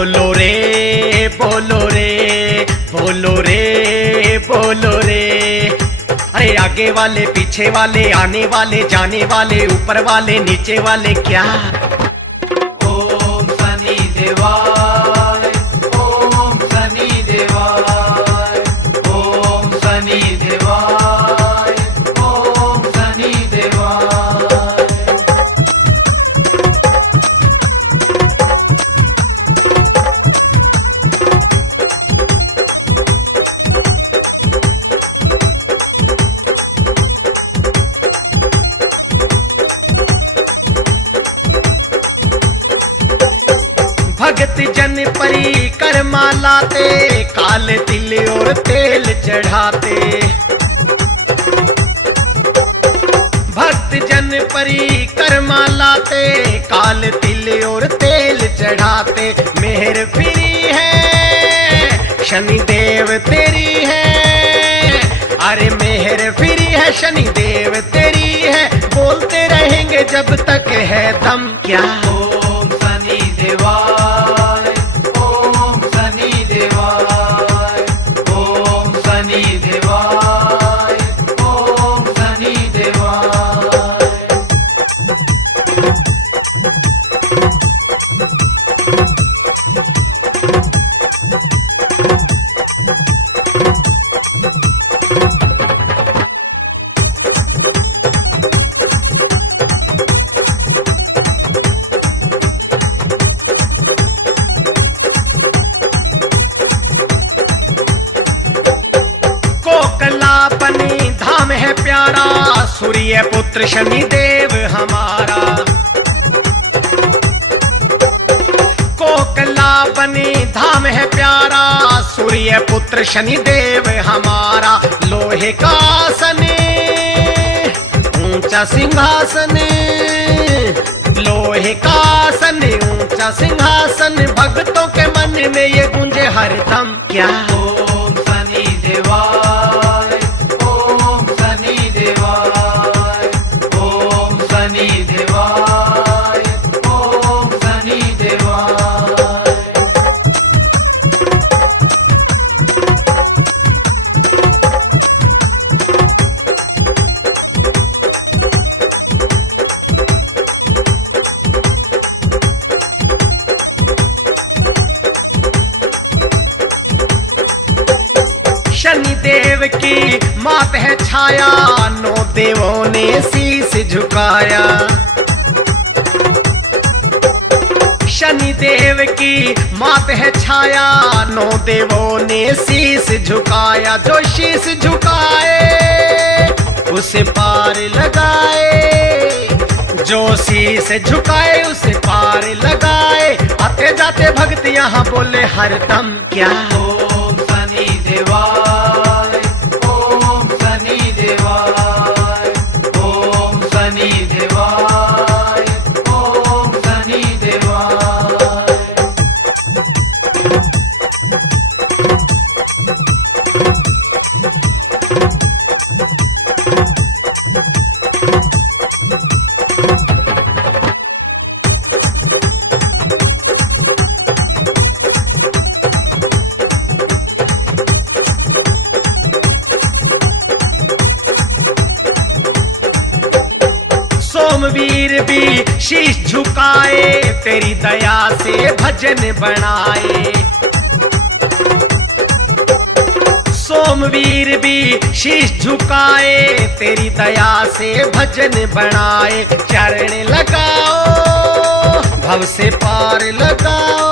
बोलो रे बोलो रे बोलो रे बोलो रे। अरे आगे वाले पीछे वाले आने वाले जाने वाले ऊपर वाले नीचे वाले क्या। ओम शनि देवाय ओम शनि देवाय ओम शनि देवाय ओम शनि देवाय। भगत जन परिक्रमा लाते काले तिल और तेल चढ़ाते। भक्त जन परिक्रमा लाते काले तिल और तेल चढ़ाते। मेहर फिरी है शनि देव तेरी है। अरे मेहर फिरी है शनि देव तेरी है। बोलते रहेंगे जब तक है दम क्या। ओम शनि देवाय ओम शनि देवाय ओम शनि देवाय ओम शनि देवाय। कोकला बनी धाम है प्यारा सूर्य पुत्र शनि देव हमारा। कोकला बनी धाम है प्यारा सूर्य पुत्र शनि देव हमारा। लोहे का आसन ऊंचा सिंहासन लोहे का आसन ऊंचा सिंहासन। भक्तों के मन में ये गूंजे हरदम क्या। ओम शनि देवाय ओम शनि देवाय ओम शनि देवाय ओम शनि देवाय। शनि देव की मात है छाया नौ देवों ने शीश झुकाया। शनि देव की मात है छाया नौ देवों ने शीश झुकाया। जो शीश झुकाए उसे पार लगाए। जो शीश झुकाए उसे पार लगाए। आते जाते भक्त यहाँ बोले हरदम क्या। ओम शनि देवाय ओम शनि देवाय ओम शनि देवाय ओम शनि देवाय। सोमवीर भी शीश झुकाए तेरी दया से भजन बनाए। सोमवीर भी शीश झुकाए तेरी दया से भजन बनाए। चरण लगाओ भव से पार लगाओ।